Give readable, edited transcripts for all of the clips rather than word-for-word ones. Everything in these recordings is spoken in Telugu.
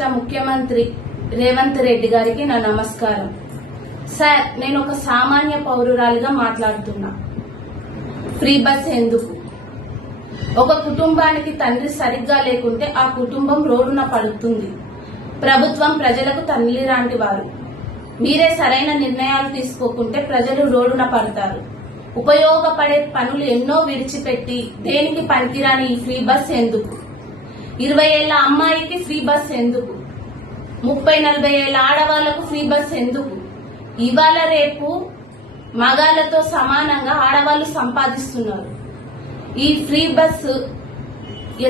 రాష్ట్ర ముఖ్యమంత్రి రేవంత్ రెడ్డి గారికి నా నమస్కారం. సార్, నేను ఒక సామాన్య పౌరురాలిగా మాట్లాడుతున్నా. ఫ్రీ బస్ ఎందుకు? ఒక కుటుంబానికి తండ్రి సరిగ్గా లేకుంటే ఆ కుటుంబం రోడ్డున పడుతుంది. ప్రభుత్వం ప్రజలకు తల్లి లాంటి వారు. మీరే సరైన నిర్ణయాలు తీసుకోకుంటే ప్రజలు రోడ్డున పడతారు. ఉపయోగపడే పనులు ఎన్నో విడిచిపెట్టి దేనికి పనికిరాని ఈ ఫ్రీ బస్ ఎందుకు? 20 ఏళ్ల అమ్మాయికి ఫ్రీ బస్ ఎందుకు? 30-40 ఏళ్ల ఆడవాళ్లకు ఫ్రీ బస్ ఎందుకు? ఇవాళ రేపు మగాళ్లతో సమానంగా ఆడవాళ్లు సంపాదిస్తున్నారు. ఈ ఫ్రీ బస్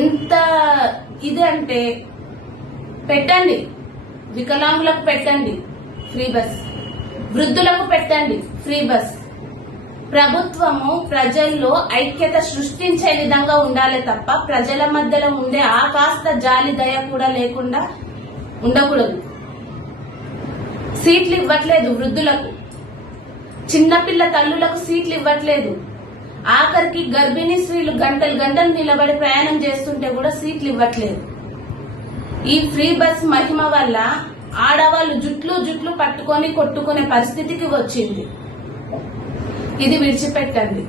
ఎంత ఇది అంటే పెట్టండి, వికలాంగులకు పెట్టండి ఫ్రీ బస్, వృద్ధులకు పెట్టండి ఫ్రీ బస్. ప్రభుత్వము ప్రజల్లో ఐక్యత సృష్టించే విధంగా ఉండాలి తప్ప ప్రజల మధ్యలో ఉండే ఆ కాస్త జాలి దయ కూడా లేకుండా ఉండకూడదు. సీట్లు ఇవ్వట్లేదు వృద్ధులకు, చిన్నపిల్ల తల్లులకు సీట్లు ఇవ్వట్లేదు. ఆఖరికి గర్భిణీ స్త్రీలు గంటలు గంటలు నిలబడి ప్రయాణం చేస్తుంటే కూడా సీట్లు ఇవ్వట్లేదు. ఈ ఫ్రీ బస్ మహిమ వల్ల ఆడవాళ్లు జుట్లు పట్టుకొని కొట్టుకునే పరిస్థితికి వచ్చింది. ఇది విడిచిపెట్టండి.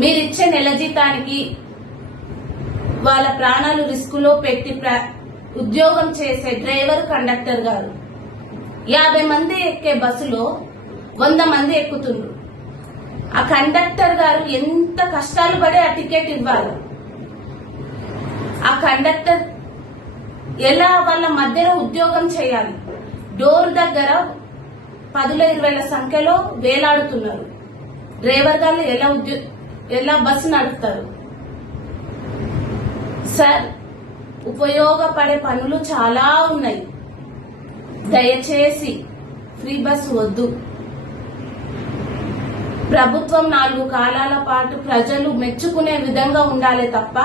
మీరిచ్చే నెల జీతానికి వాళ్ళ ప్రాణాలు రిస్కులో పెట్టి ఉద్యోగం చేసే డ్రైవర్, కండక్టర్ గారు 50 మంది ఎక్కే బస్సులో 100 మంది ఎక్కుతున్నారు. ఆ కండక్టర్ గారు ఎంత కష్టాలు పడి ఆ టికెట్ ఇవ్వాలి. ఆ కండక్టర్ ఎలా వాళ్ళ మధ్యలో ఉద్యోగం చేయాలి? డోర్ దగ్గర 10,20,000 సంఖ్యలో వేలాడుతున్నారు. డ్రైవర్ గారు ఎలా బస్సు నడుపుతారు? సార్, ఉపయోగపడే పనులు చాలా ఉన్నాయి. దయచేసి ఫ్రీ బస్ వద్దు. ప్రభుత్వం 4 కాలాల పాటు ప్రజలు మెచ్చుకునే విధంగా ఉండాలి తప్ప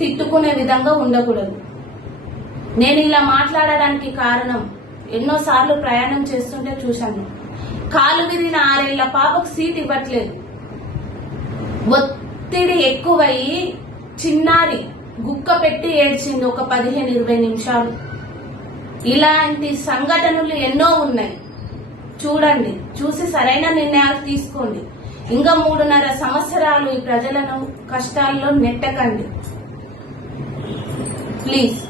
తిట్టుకునే విధంగా ఉండకూడదు. నేను ఇలా మాట్లాడడానికి కారణం, ఎన్నోసార్లు ప్రయాణం చేస్తుంటే చూశాను. కాలు విరిగిన 6 ఏళ్ల పాపకు సీట్ ఇవ్వట్లేదు. ఒత్తిడి ఎక్కువయ్యి చిన్నారి గుక్క పెట్టి ఏడ్చింది ఒక 15-20 నిమిషాలు. ఇలాంటి సంఘటనలు ఎన్నో ఉన్నాయి. చూడండి, చూసి సరైన నిర్ణయాలు తీసుకోండి. ఇంకా 3.5 సంవత్సరాలు ఈ ప్రజలను కష్టాల్లో నెట్టకండి ప్లీజ్.